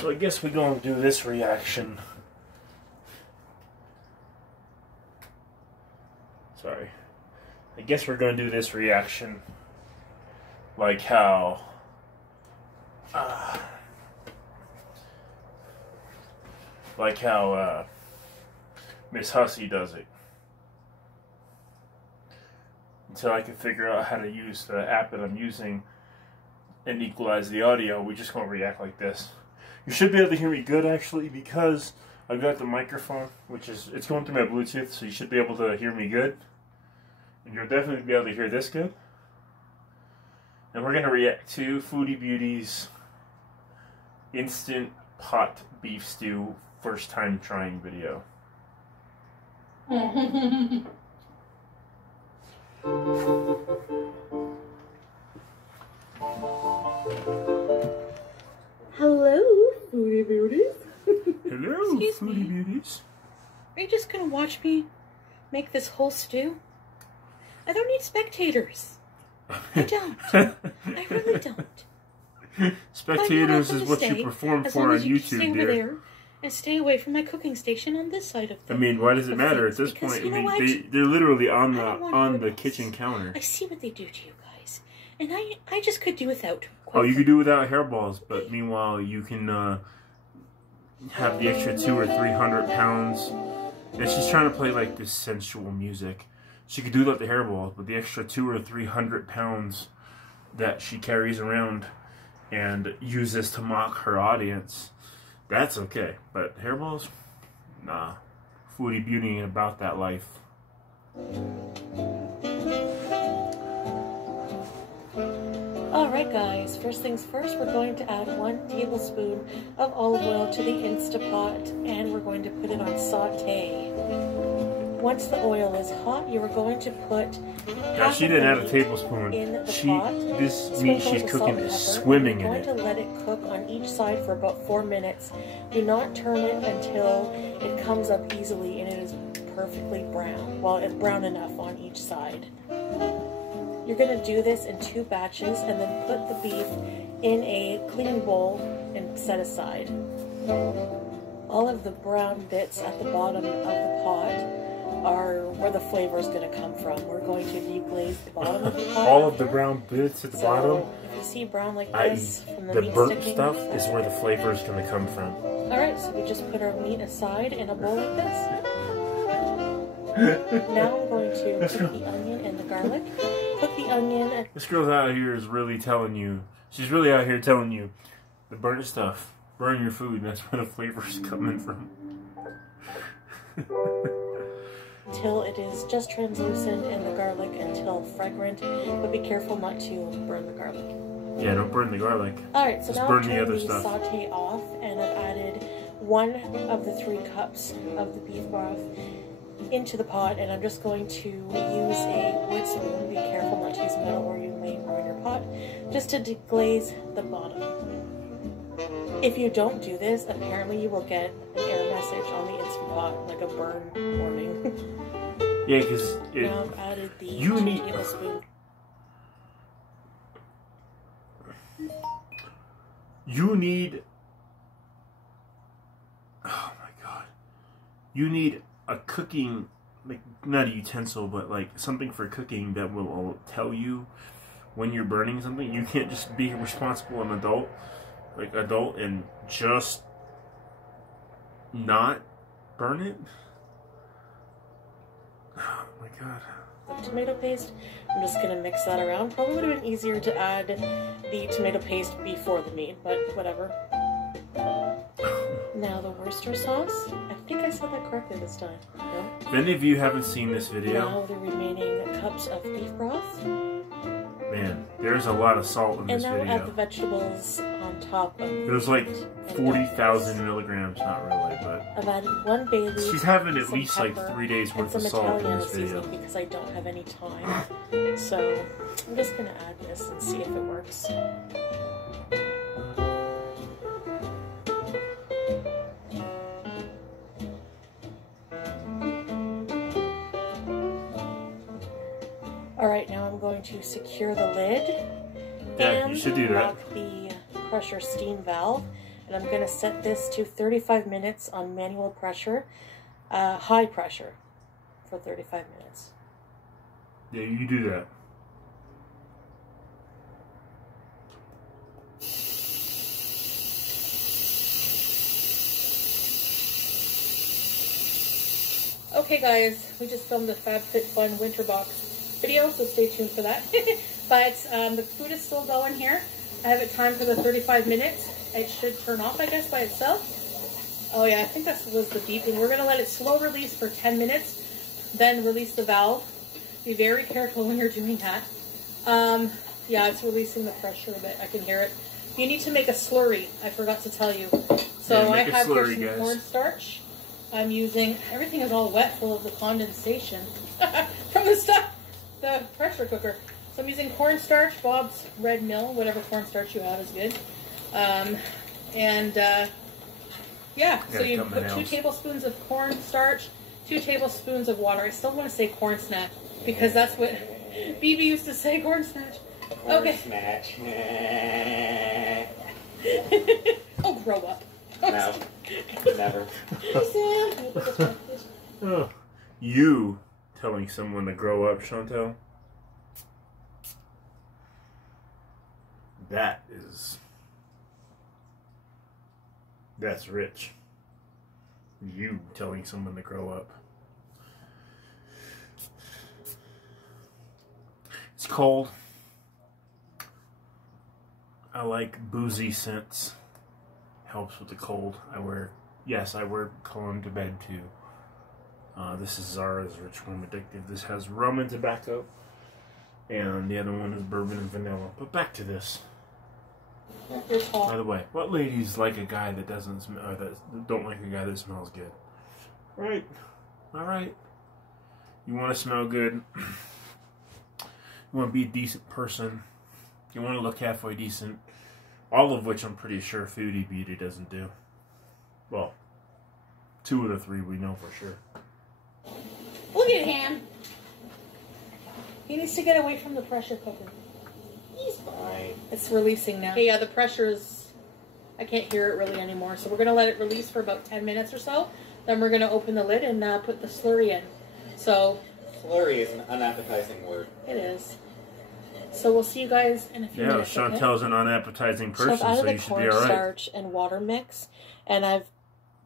So I guess we're going to do this reaction. Sorry. I guess we're going to do this reaction like how Miss Hussey does it. Until I can figure out how to use the app that I'm using and equalize the audio, we're just going to react like this. You should be able to hear me good, actually, because I've got the microphone, it's going through my Bluetooth, so you should be able to hear me good. And you'll definitely be able to hear this good. And we're going to react to Foodie Beauty's Instant Pot Beef Stew first time trying video. Hello, Foodie Beauties. Hello, Foodie Beauties. Are you just going to watch me make this whole stew? I don't need spectators. I don't. I really don't. Spectators is what you perform for on YouTube, dear. There and stay away from my cooking station on this side of the I mean, why does it matter at this point? I mean, they're literally on the kitchen counter. I see what they do to you guys, and I just could do without. Oh, you could do without hairballs, but meanwhile you can have the extra 200 or 300 pounds. And she's trying to play like this sensual music. She could do without the hairballs, but the extra 200 or 300 pounds that she carries around and uses to mock her audience, that's okay. But hairballs, nah. Foodie Beauty ain't about that life. Alright guys, first things first, we're going to add 1 tablespoon of olive oil to the Instapot, and we're going to put it on saute. Once the oil is hot, you are going to put now she didn't add a tablespoon. In the pot. This meat she's cooking is swimming in it. You're going to let it cook on each side for about 4 minutes. Do not turn it until it comes up easily and it is perfectly brown. Well, it's brown enough on each side. You're going to do this in 2 batches and then put the beef in a clean bowl and set aside. All of the brown bits at the bottom of the pot are where the flavor is going to come from. We're going to deglaze the bottom of the pot. All of the brown bits at the bottom? If you see brown like this from the meat burnt sticking, stuff is where the flavor is going to come from. Alright, so we just put our meat aside in a bowl like this. Now I'm going to cook the onion and the garlic. Cook the onion. And this girl's out here is really telling you, she's really out here telling you, the burnt stuff, burn your food, that's where the flavor is coming from. Until it is just translucent and the garlic until fragrant, but be careful not to burn the garlic. Yeah, don't burn the garlic. Alright, so just now burn I've the other turned the stuff. saute off and I've added 1 of the 3 cups of the beef broth into the pot, and I'm just going to use a wood spoon. Be careful not to use metal or you may ruin your pot, just to deglaze the bottom. If you don't do this, apparently you will get an error message on the Instant Pot, like a burn warning. Yeah, because now I've added the tablespoon. You need, oh my god, you need a cooking, like not a utensil, but like something for cooking that will tell you when you're burning something. You can't just be a responsible adult and just not burn it. Oh my god. Tomato paste. I'm just going to mix that around. Probably would have been easier to add the tomato paste before the meat, but whatever. Now the Worcester sauce. I think I said that correctly this time. No? If any of you haven't seen this video, now the remaining cups of beef broth. Man, there's a lot of salt in this video. And now add the vegetables on top of it. There's like 40,000 milligrams, not really, but I've added 1 bay leaf. She's having at least like 3 days worth of salt in this video. Because I don't have any time. So I'm just going to add this and see if it works. Alright, now I'm going to secure the lid Yeah, you should do that. lock the pressure steam valve, And I'm going to set this to 35 minutes on manual pressure, high pressure for 35 minutes. Yeah, you do that. Okay guys, we just filmed the FabFitFun winter box video, so stay tuned for that. But the food is still going here. I have it timed for the 35 minutes. It should turn off, I guess, by itself. Oh yeah, I think that was the beeping. We're going to let it slow release for 10 minutes, then release the valve. Be very careful when you're doing that. Yeah, it's releasing the pressure a bit. I can hear it. You need to make a slurry. I forgot to tell you. So yeah, I have here some cornstarch. I'm using, everything is all wet, full of the condensation from the stuff, the pressure cooker. So I'm using cornstarch, Bob's Red Mill, whatever cornstarch you have is good. Yeah, so you put 2 tablespoons of cornstarch, 2 tablespoons of water. I still want to say corn snatch because that's what BB used to say, corn snatch. Okay. Snatch. Oh, grow up. No, never. Oh, you telling someone to grow up, Chantel? That's rich. You telling someone to grow up. It's cold. I like boozy scents. Helps with the cold. I wear cologne to bed too. This is Zara's Rich Warm Addictive. This has rum and tobacco, and the other one is bourbon and vanilla. But back to this. By the way, what ladies like a guy that doesn't smell, or that don't like a guy that smells good? Right. All right. You want to smell good. You want to be a decent person. You want to look halfway decent. All of which I'm pretty sure Foodie Beauty doesn't do. Well, 2 of the 3 we know for sure. Look at him. He needs to get away from the pressure cooker. He's fine. It's releasing now. Okay, yeah, the pressure is... I can't hear it really anymore. So we're going to let it release for about 10 minutes or so. Then we're going to open the lid and put the slurry in. So... Slurry is an unappetizing word. It is. So we'll see you guys in a few minutes. Yeah, Chantel's an unappetizing person, so you should be alright. Cornstarch and water mix, and I've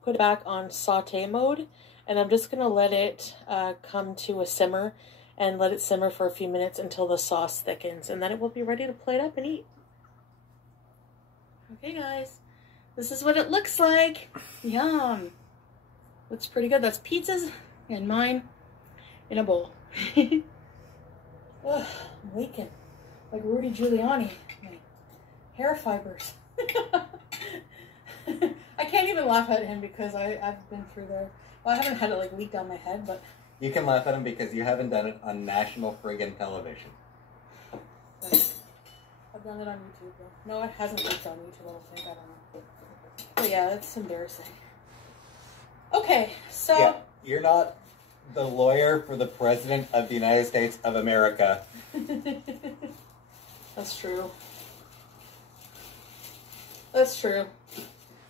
put it back on saute mode, and I'm just gonna let it come to a simmer, and let it simmer for a few minutes until the sauce thickens, and then it will be ready to plate up and eat. Okay, guys, this is what it looks like. Yum! Looks pretty good. That's pizzas and mine in a bowl. Ugh, I'm leaking. Like Rudy Giuliani, my hair fibers. I can't even laugh at him because I've been through there. Well, I haven't had it like leak down my head, but... You can laugh at him because you haven't done it on national friggin' television. I've done it on YouTube, though. No, it hasn't leaked on YouTube, I don't think. I don't know. But yeah, that's embarrassing. Okay, so... Yeah, you're not the lawyer for the President of the United States of America. That's true. That's true.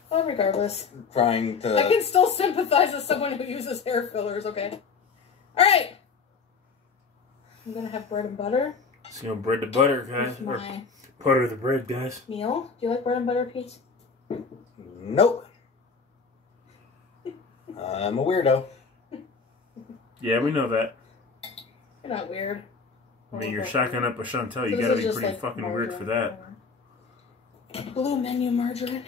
Well, regardless. Trying to... I can still sympathize with someone who uses hair fillers, okay? Alright! I'm gonna have bread and butter. Just gonna bread the butter, guys. Or butter the bread, guys. Meal? Do you like bread and butter, Pete? Nope. I'm a weirdo. Yeah, we know that. You're not weird. I mean, you're shocking up a Chantel. You gotta be pretty like fucking weird for that. Blue menu margarine.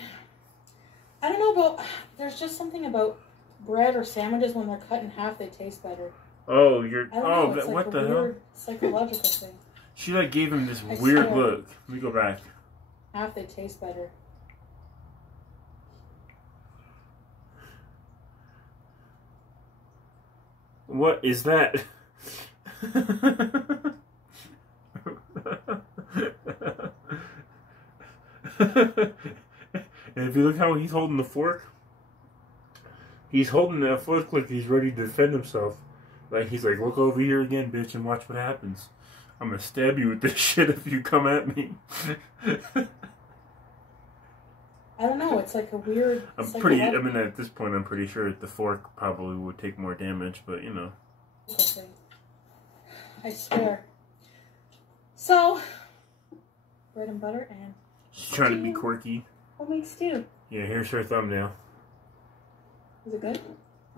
I don't know about... There's just something about bread or sandwiches when they're cut in half, they taste better. Oh, you're... Oh, like what the hell? Psychological thing. She like gave him this weird look. Let me go back. Half they taste better. What is that? And if you look how he's holding the fork, he's holding that fork like he's ready to defend himself. Like he's like, look over here again, bitch, and watch what happens. I'm gonna stab you with this shit if you come at me. I don't know. It's like a weird. I mean, at this point, I'm pretty sure the fork probably would take more damage, but you know. Okay. I swear. So, bread and butter and. She's trying to be quirky. Homemade stew. Yeah, here's her thumbnail. Is it good?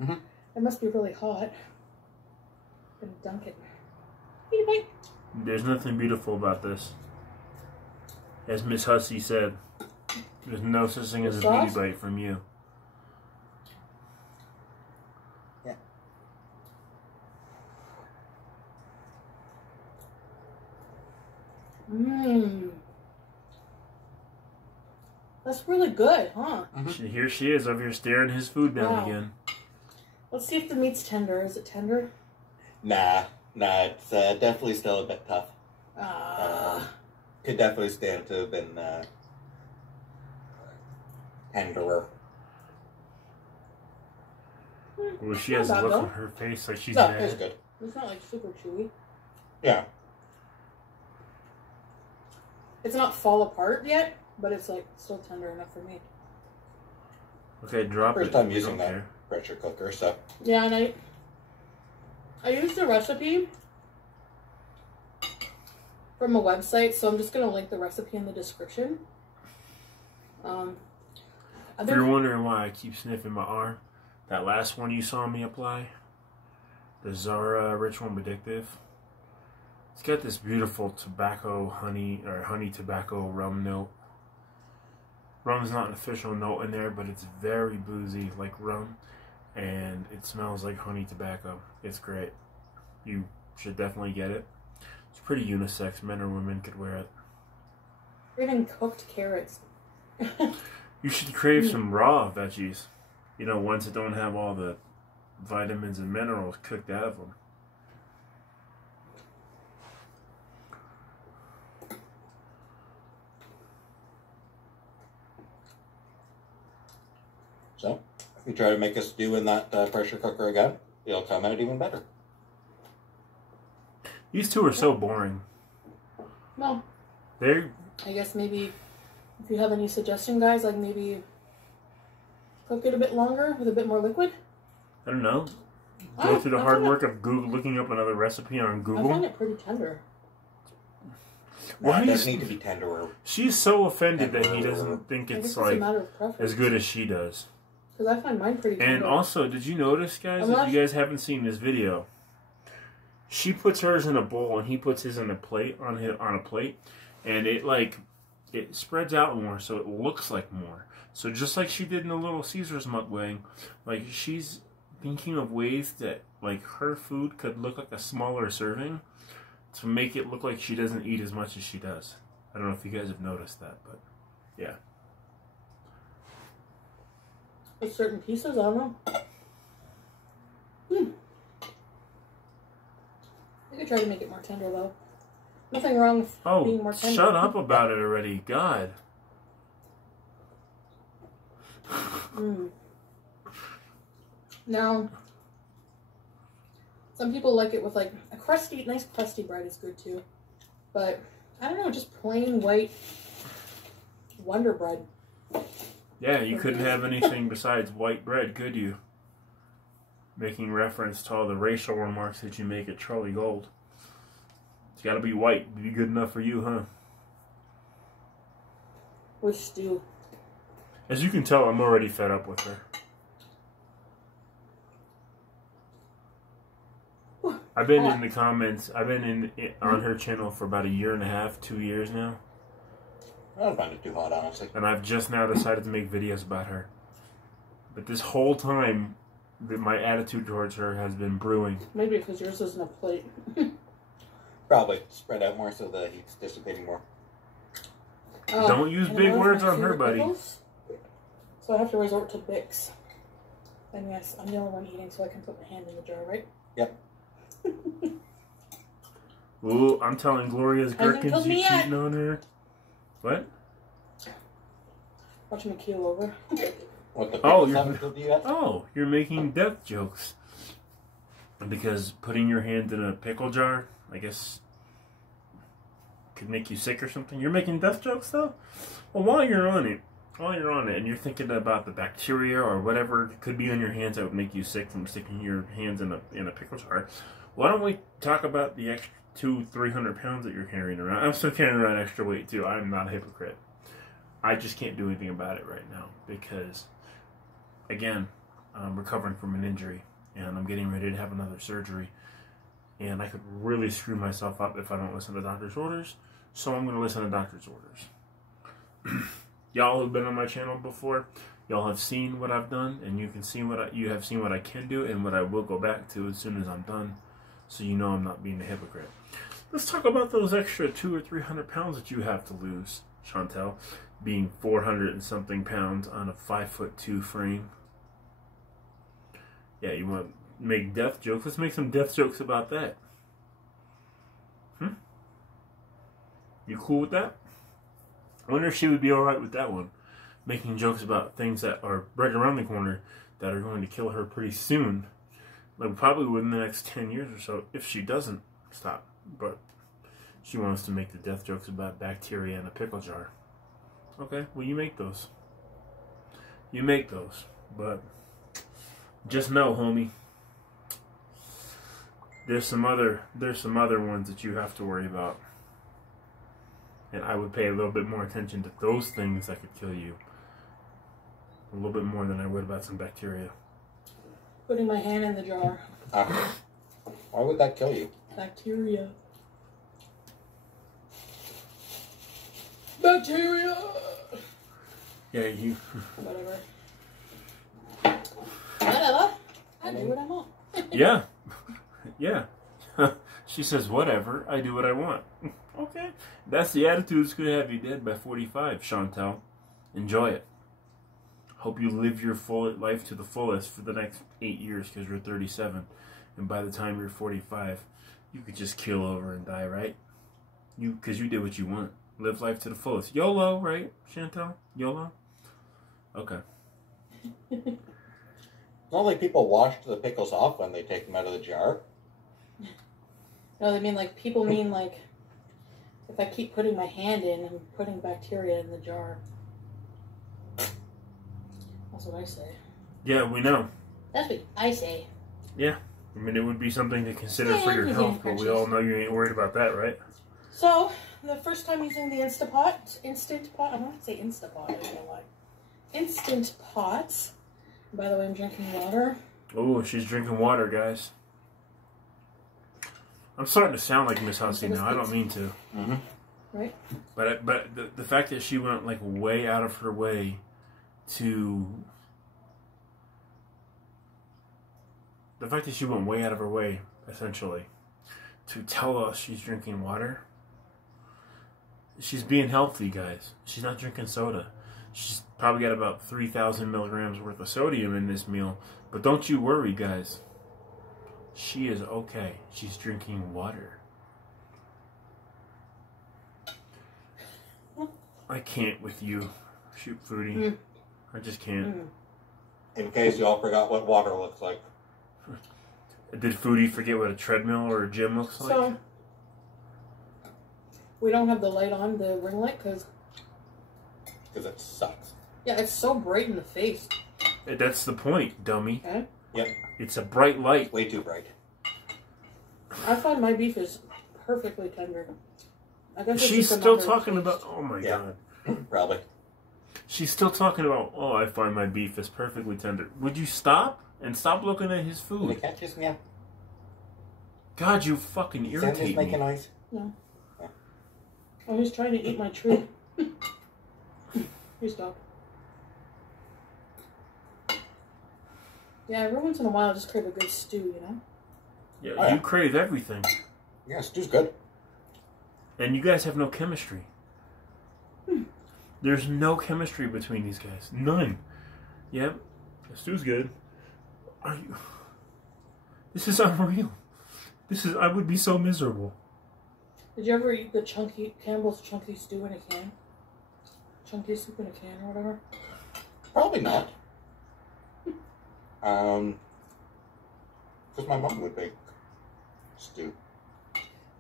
Mm-hmm. It must be really hot. I'm gonna dunk it. Eat a bite. There's nothing beautiful about this. As Miss Hussey said, there's no such thing as a beauty bite from you. Yeah. Mmm. That's really good, huh? Mm-hmm. Here she is over here staring his food down again. Let's see if the meat's tender. Is it tender? Nah, it's definitely still a bit tough. Could definitely stand to have been tenderer. Well, she has a look on her face like she's No, mad. It's good. It's not like super chewy. Yeah. It's not fall apart yet, but it's like still tender enough for me. Okay, drop it. First time We using don't that care. pressure cooker, so. Yeah, and I used a recipe from a website, so I'm just gonna link the recipe in the description. If you're wondering why I keep sniffing my arm, that last one you saw me apply, the Zara Ritual Addictive, it's got this beautiful tobacco honey tobacco rum note. Rum's not an official note in there, but it's very boozy like rum, and it smells like honey tobacco. It's great. You should definitely get it. It's pretty unisex. Men or women could wear it. Even cooked carrots. You should crave some raw veggies. You know, ones that don't have all the vitamins and minerals cooked out of them. So, if you try to make a stew in that pressure cooker again, it'll come out even better. These two are so boring. Well, They're... I guess maybe if you have any suggestion, guys, like maybe cook it a bit longer with a bit more liquid. I don't know. Go through the hard work of Google, looking up another recipe on Google. I find it pretty tender. Why does it need to be tenderer? She's so offended that he doesn't think it's a like matter of preference. as good as she does. Because I find mine pretty tender. And also, did you notice, guys, if you guys haven't seen this video, she puts hers in a bowl and he puts his in a plate on a plate, and it spreads out more, so it looks like more. So just like she did in the Little Caesars mukbang, like she's thinking of ways that like her food could look like a smaller serving to make it look like she doesn't eat as much as she does. I don't know if you guys have noticed that, but yeah. With certain pieces, I don't know. I could try to make it more tender, though. Nothing wrong with being more tender. Shut up about it already. God. Now, some people like it with like a nice crusty bread is good too. But, I don't know, just plain white Wonder Bread. Yeah, you couldn't have anything besides white bread, could you? Making reference to all the racial remarks that you make at Charlie Gold. It's gotta be white. It'd be good enough for you, huh? With stew. As you can tell, I'm already fed up with her. I've been in the comments. I've been on her channel for about 1.5 2 years now. I don't find it too hot, honestly. And I've just now decided to make videos about her. But this whole time, my attitude towards her has been brewing. Maybe because yours isn't a plate. Probably spread out more so the heat's dissipating more. Don't use big words on her, buddy. Pickles, so I have to resort to Bix. And yes, I'm the only one eating, so I can put my hand in the jar, right? Yep. Ooh, I'm telling Gloria's Gherkins you cheating on her. What? Watch me keel over. What the you're making death jokes. Because putting your hand in a pickle jar, I guess, could make you sick or something. You're making death jokes, though? Well, while you're on it, while you're on it and you're thinking about the bacteria or whatever could be on your hands that would make you sick from sticking your hands in a pickle jar, why don't we talk about the extra 200-300 pounds that you're carrying around? I'm still carrying around extra weight too. I'm not a hypocrite. I just can't do anything about it right now because, again, I'm recovering from an injury and I'm getting ready to have another surgery. And I could really screw myself up if I don't listen to doctor's orders. So I'm going to listen to doctor's orders. Y'all who've been on my channel before, y'all have seen what I've done, and you can see you have seen what I can do and what I will go back to as soon as I'm done. So you know I'm not being a hypocrite. Let's talk about those extra 200 or 300 pounds that you have to lose, Chantel, being 400 and something pounds on a 5'2" frame. Yeah, you want to make death jokes? Let's make some death jokes about that. You cool with that? I wonder if she would be alright with that one. Making jokes about things that are right around the corner that are going to kill her pretty soon. Like probably within the next 10 years or so, if she doesn't stop. But she wants to make the death jokes about bacteria in a pickle jar. Okay, well you make those. You make those. But just know, homie, there's some other ones that you have to worry about. And I would pay a little bit more attention to those things that could kill you. A little bit more than I would about some bacteria. Putting my hand in the jar. Why would that kill you? Bacteria. Bacteria! Yeah, you... Whatever. Whatever. I do what I want. Yeah. Yeah. She says, whatever, I do what I want. Okay. That's the attitude that's going to have you dead by 45, Chantel. Enjoy it. Hope you live your full life to the fullest for the next 8 years because you're 37. And by the time you're 45, you could just keel over and die, right? Because you did what you want. Live life to the fullest. YOLO, right, Chantel? YOLO? Okay. It's not like people wash the pickles off when they take them out of the jar. No, they mean like, people mean like, if I keep putting my hand in, I'm putting bacteria in the jar. That's what I say. Yeah, we know. That's what I say. Yeah. I mean, it would be something to consider for your health, but we all know you ain't worried about that, right? So, the first time using the Instant Pot, I don't want to say Instapot, I don't know why. Instant Pot. By the way, I'm drinking water. Oh, she's drinking water, guys. I'm starting to sound like Miss Hussey now. I don't mean to. Mm-hmm. Right? But the fact that she went like way out of her way to... The fact that she went way out of her way, essentially, to tell us she's drinking water. She's being healthy, guys. She's not drinking soda. She's probably got about 3,000 milligrams worth of sodium in this meal. But don't you worry, guys. She is okay. She's drinking water. I can't with you, Shoot Foodie. I just can't. In case you all forgot what water looks like. Did Foodie forget what a treadmill or a gym looks like? So, we don't have the light on, the ring light, because it sucks. yeah, it's so bright in the face. That's the point, dummy. Okay? Yep. It's a bright light. Way too bright. I find my beef is perfectly tender. I guess She's still talking about... Oh my God. Probably. She's still talking about, oh, I find my beef is perfectly tender. Would you stop? And stop looking at his Did food. the cat just meow? God, you fucking Sam irritate just make a me. noise? No. Oh, he's trying to eat my treat. You stop. Yeah, every once in a while I just crave a good stew, you know? Yeah, Oh, yeah. you crave everything. Yeah, stew's good. And you guys have no chemistry. There's no chemistry between these guys. None. Yep. The stew's good. Are you... This is unreal. I would be so miserable. Did you ever eat the Campbell's chunky stew in a can? Chunky soup in a can or whatever? Probably not. Because my mom would make stew.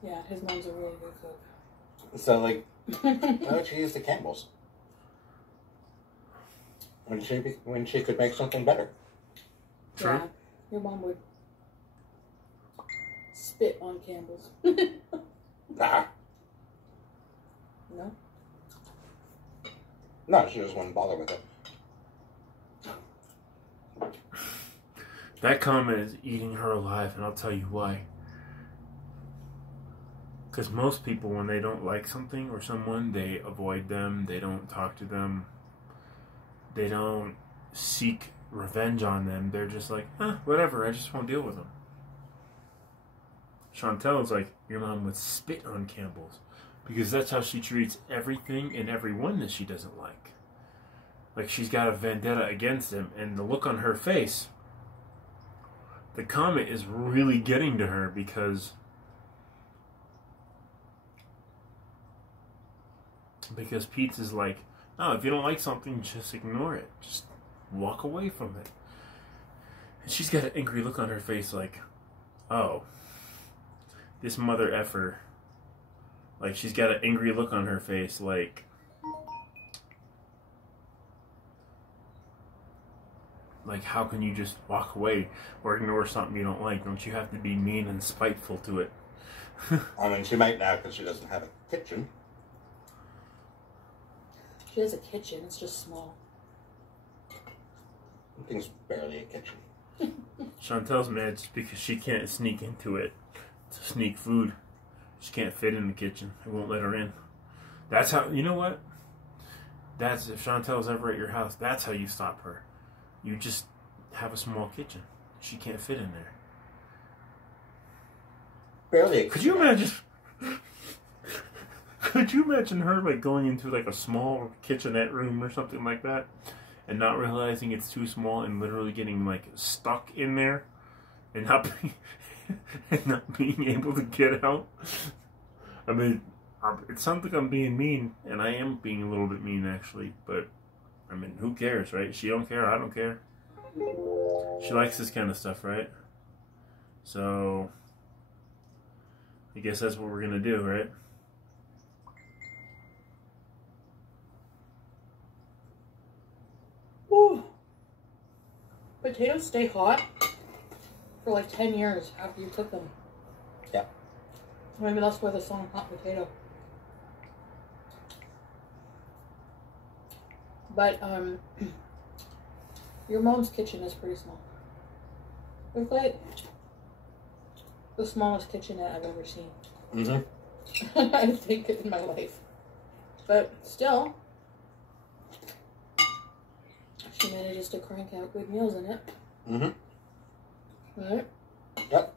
Yeah, his mom's a really good cook. So, like, why would she use the Campbell's? when she could make something better. True. Yeah, your mom would spit on Campbell's. Nah. No? No, she just wouldn't bother with it. That comment is eating her alive, and I'll tell you why. Because most people, when they don't like something or someone, they avoid them, they don't talk to them, they don't seek revenge on them. They're just like, whatever, I just won't deal with them. Chantel's like, your mom would spit on Campbell's. Because that's how she treats everything and everyone that she doesn't like. Like, she's got a vendetta against him, and the look on her face, the comment is really getting to her because Pete's is like, no, if you don't like something, just ignore it. Just walk away from it. And she's got an angry look on her face like, oh, this mother effer. Like, she's got an angry look on her face like, how can you just walk away or ignore something you don't like? Don't you have to be mean and spiteful to it? I mean, she might now because she doesn't have a kitchen. She has a kitchen, it's just small. I think it's barely a kitchen. Chantel's mad just because she can't sneak into it to sneak food. She can't fit in the kitchen. It won't let her in. That's how, you know what? That's, if Chantel's ever at your house, that's how you stop her. You just have a small kitchen. She can't fit in there. Barely a kitchen. Could you imagine? Could you imagine her like going into like a small kitchenette room or something like that, and not realizing it's too small and literally getting like stuck in there, and not being able to get out? I mean, it sounds like I'm being mean, and I am being a little bit mean actually, but I mean, who cares, right? She don't care, I don't care. She likes this kind of stuff, right? So, I guess that's what we're gonna do, right? Woo. Potatoes stay hot for like 10 years after you cook them. Yeah. Maybe that's why the song Hot Potato. But, your mom's kitchen is pretty small. It's like the smallest kitchenette I've ever seen. Mm-hmm. I think in my life. But still, she manages to crank out good meals in it. Mm-hmm. Right? Yep.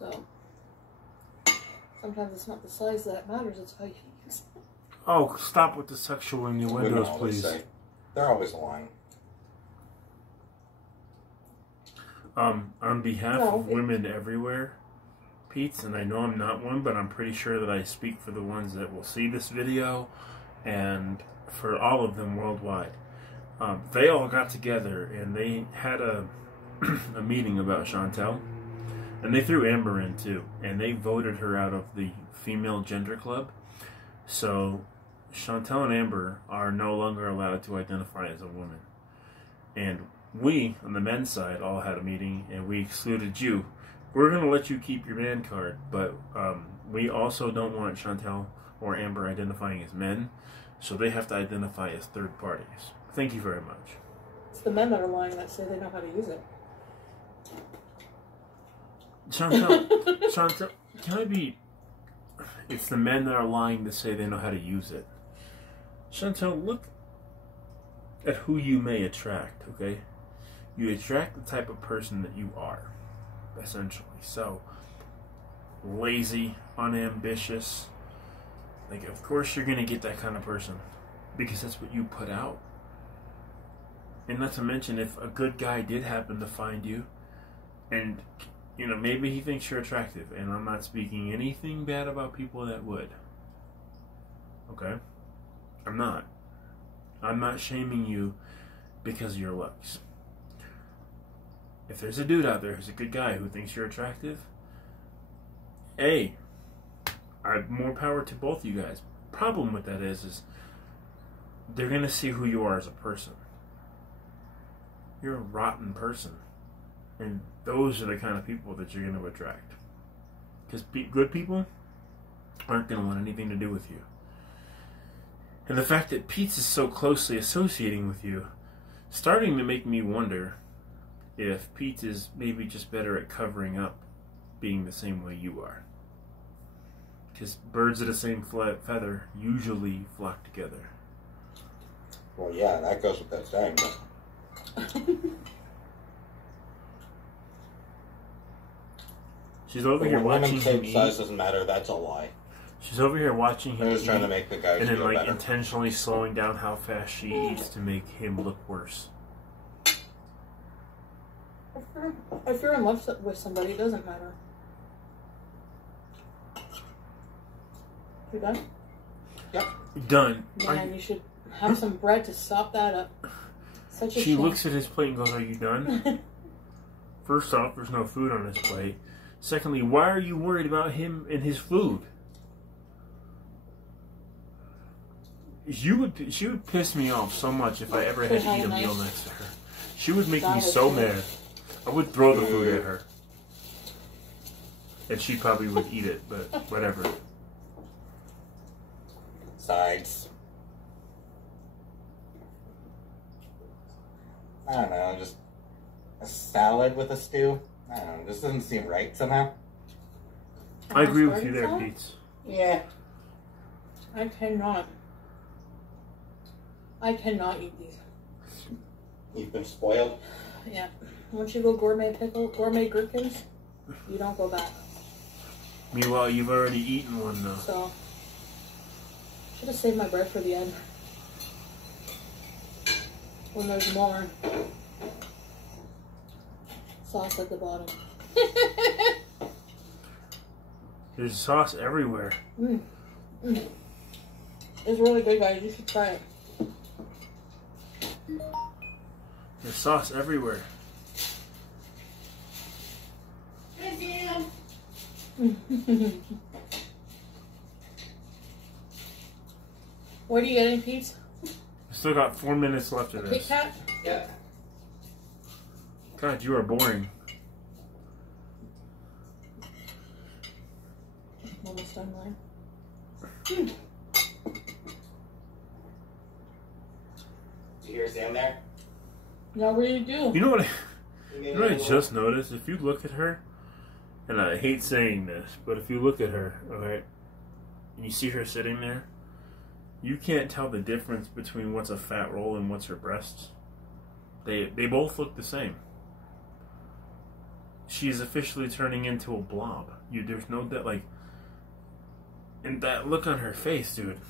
So, sometimes it's not the size that matters, it's how you use it. Oh, stop with the sexual innuendos, please. They're always lying. On behalf of women everywhere, Pete's, and I know I'm not one, but I'm pretty sure that I speak for the ones that will see this video, and for all of them worldwide. They all got together and they had a meeting about Chantel, and they threw Amber in too, and they voted her out of the female gender club. So Chantel and Amber are no longer allowed to identify as a woman. And we, on the men's side, all had a meeting, and we excluded you. We're going to let you keep your man card, but we also don't want Chantel or Amber identifying as men, so they have to identify as third parties. Thank you very much. It's the men that are lying that say they know how to use it. Chantel, can I be... It's the men that are lying to say they know how to use it. Chantel, look at who you may attract, okay? You attract the type of person that you are, essentially. So, lazy, unambitious. Like, of course you're going to get that kind of person, because that's what you put out. And not to mention, if a good guy did happen to find you, and, you know, maybe he thinks you're attractive, and I'm not speaking anything bad about people that would. Okay? I'm not. I'm not shaming you because of your looks. If there's a dude out there who's a good guy who thinks you're attractive, hey, I have more power to both you guys. Problem with that is they're going to see who you are as a person. You're a rotten person. And those are the kind of people that you're going to attract. Because good people aren't going to want anything to do with you. And the fact that Pete's is so closely associating with you, starting to make me wonder if Pete is maybe just better at covering up being the same way you are. Because birds of the same feather usually flock together. Well, yeah, that goes with that saying. She's over here watching him eat. Size doesn't matter. That's a lie. She's over here watching him I'm just eat, trying to make the guy and then feel like better. intentionally slowing down how fast she eats to make him look worse. If you're in love with somebody, it doesn't matter. You done? Yep. Done. Man, you should have some bread to sop that up. Such a She shame. looks at his plate and goes, "Are you done?" First off, there's no food on his plate. Secondly, why are you worried about him and his food? She would piss me off so much if I ever had to eat a meal next to her. She would make me so mad. I would throw the food at her. And she probably would eat it, but whatever. Sides. I don't know, just a salad with a stew? I don't know, this doesn't seem right somehow. I agree with you there, Pete. Yeah. I cannot eat these. You've been spoiled? Yeah. Once you go gourmet gherkins, you don't go back. Meanwhile, you've already eaten one, though. So, should have saved my bread for the end. When there's more sauce at the bottom. There's sauce everywhere. It's really good, guys. You should try it. There's sauce everywhere. What are you getting, Pete? We still got 4 minutes left of Kit this. Kat? Yeah. God, you are boring. Almost done, right? Did you hear Sam there? Now what do you do? You know what I just noticed? If you look at her, and I hate saying this, but if you look at her, alright, and you see her sitting there, you can't tell the difference between what's a fat roll and what's her breasts. They both look the same. She is officially turning into a blob. There's no that like, and that look on her face, dude.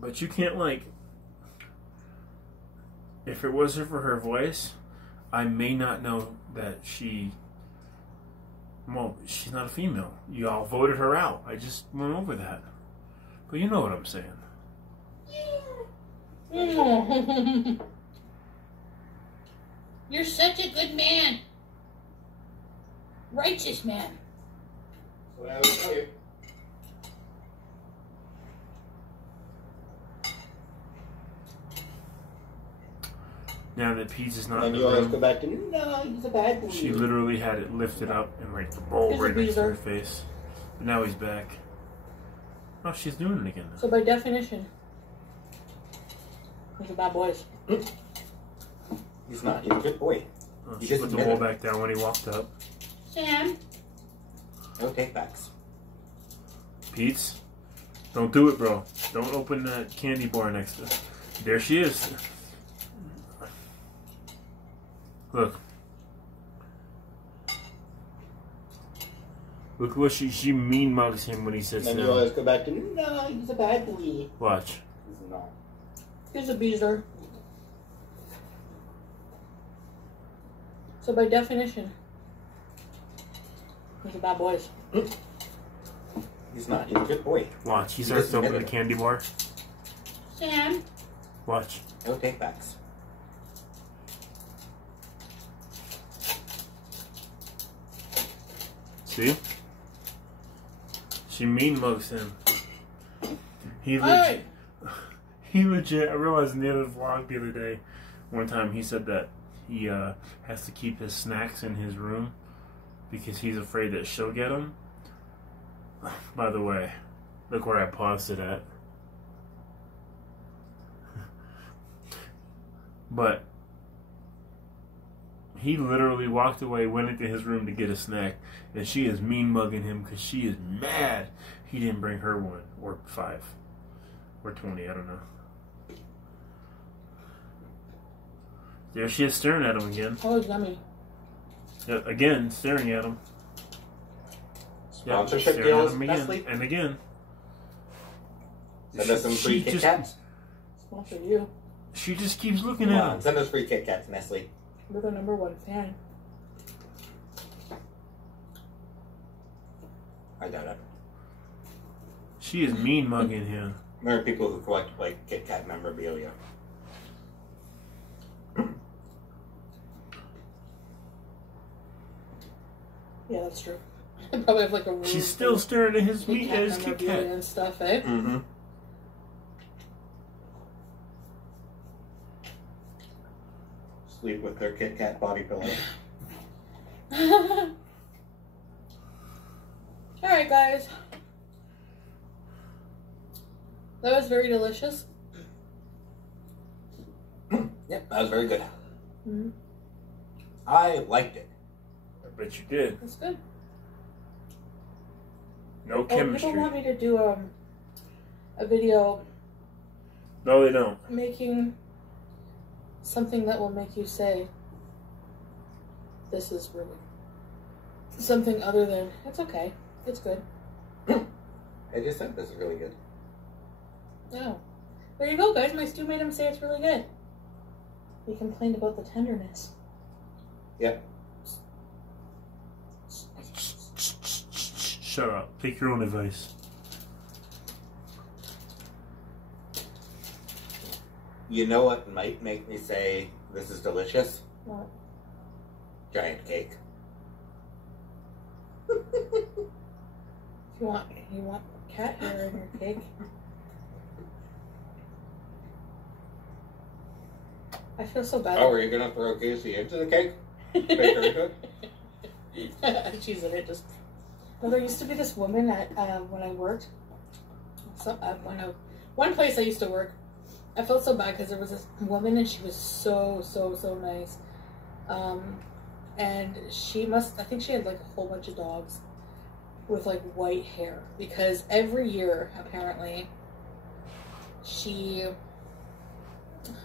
But you can't like. If it wasn't for her voice, I may not know that well, she's not a female. Y'all voted her out. I just went over that. But you know what I'm saying. You're such a good man. Righteous man. That's what I would tell you. Now that Pete's is not in And the you always room, go back to, no, he's a bad boy. she literally had it lifted up and like the bowl He's a right next to beaver. her face. But now he's back. Oh, she's doing it again now. So by definition, he's a bad boy. He's not. He's a good boy. Oh, He she just put the admitted bowl it. back down when he walked up. Sam? No take backs. Pete's, don't do it, bro. Don't open that candy bar next to. There she is. Look. Look what she mean mugs him when he sits And then you down. always go back to, no, he's a bad boy. Watch. He's not. He's a beezer. So by definition, he's a bad boy. He's not. He's a good boy. Watch. He He starts just to open the admitted it. candy bar. Sam? Watch. No take backs. See? She mean mugs him. He legit, he legit, I realized in the other vlog the other day, one time he said that he has to keep his snacks in his room because he's afraid that she'll get them. By the way, look where I paused it at. But he literally walked away, went into his room to get a snack, and she is mean mugging him because she is mad he didn't bring her one, or 5, or 20, I don't know. There she is staring at him again. Oh, yummy. Yep, again, staring at him. Sponsorship Yep, deals, again, Nestle. and again. Send us some free Kit Kats. Sponsor you. She just keeps looking Come at on, him. send us free Kit Kats, Nestle. We're the #1 fan. I doubt it. She is mean mugging him. There are people who collect like Kit Kat memorabilia. Yeah, that's true. I probably have like a room. She's still staring at his meat, at his Kit memorabilia Kat. and stuff, eh? Mm-hmm. Sleep with their Kit Kat body pillow. Alright, guys. That was very delicious. Yep, that was very good. Mm-hmm. I liked it. I bet you did. That's good. No chemistry. People want me to do a video No, they don't. making something that will make you say, this is really something other than, it's okay, it's good. I just said this is really good. Oh. There you go, guys. My stew made him say it's really good. He complained about the tenderness. Yep. Shut up. Take your own advice. You know what might make me say this is delicious? What? Giant cake. You want cat hair in your cake? I feel so bad. Oh, are you gonna throw Casey into the cake? Bake her into it? Cheese in it. Just. Well, there used to be this woman at when I worked. So one place I used to work. I felt so bad because there was this woman and she was so nice. And I think she had like a whole bunch of dogs with like white hair because every year apparently she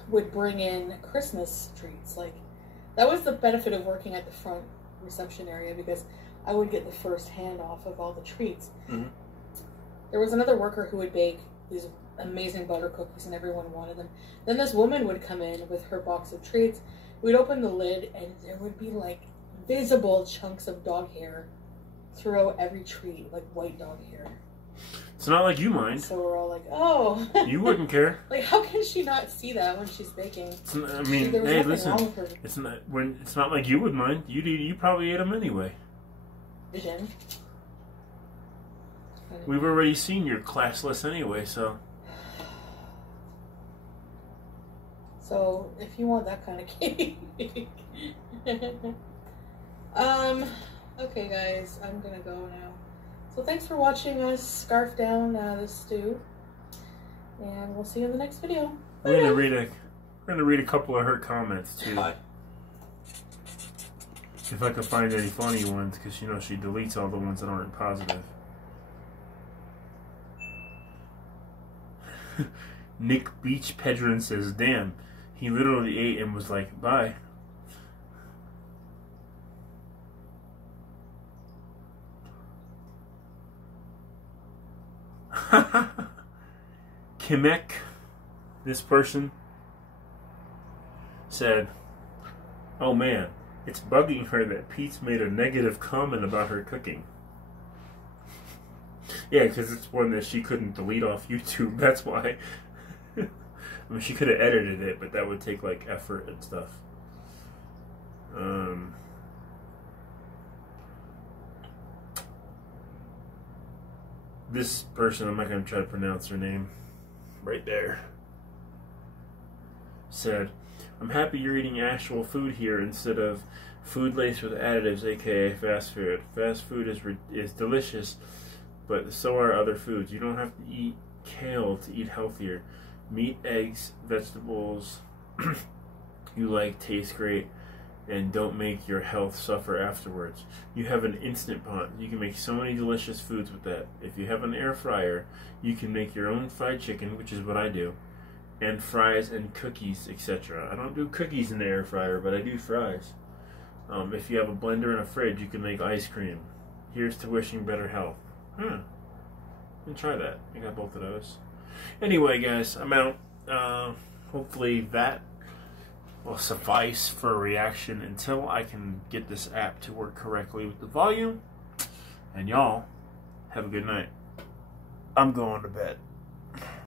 would bring in Christmas treats. Like that was the benefit of working at the front reception area because I would get the first hand off of all the treats. Mm-hmm. There was another worker who would bake these amazing butter cookies and everyone wanted them. Then this woman would come in with her box of treats. We'd open the lid and there would be like visible chunks of dog hair throughout every treat, like white dog hair. It's not like you mind. So we're all like, oh. You wouldn't care. Like, how can she not see that when she's baking? I mean, there was hey, nothing listen. wrong with her It's not like you would mind. You probably ate them anyway. vision. We've already seen your class list anyway, so. So, if you want that kind of cake. Okay, guys, I'm gonna go now. So, thanks for watching us scarf down this stew. And we'll see you in the next video. We're gonna read a couple of her comments too. Bye. If I can find any funny ones, because you know she deletes all the ones that aren't positive. Nick Beach Pedron says, "Damn, he literally ate and was like, bye." Kimek, this person, said, "Oh man, it's bugging her that Pete's made a negative comment about her cooking." Yeah, because it's one that she couldn't delete off YouTube, that's why. I mean, she could have edited it, but that would take, like, effort and stuff. This person, I'm not going to try to pronounce her name. right there. Said, I'm happy you're eating actual food here instead of food laced with additives, aka fast food. Fast food is delicious, but so are other foods. You don't have to eat kale to eat healthier. Meat, eggs, vegetables you like taste great and don't make your health suffer afterwards. You have an instant pot. You can make so many delicious foods with that. If you have an air fryer, you can make your own fried chicken, which is what I do, and fries and cookies, etc. I don't do cookies in the air fryer, but I do fries. If you have a blender and a fridge, you can make ice cream. Here's to wishing better health. Huh. You can try that. I got both of those. Anyway, guys, I'm out. Hopefully that will suffice for a reaction until I can get this app to work correctly with the volume. And y'all, have a good night. I'm going to bed.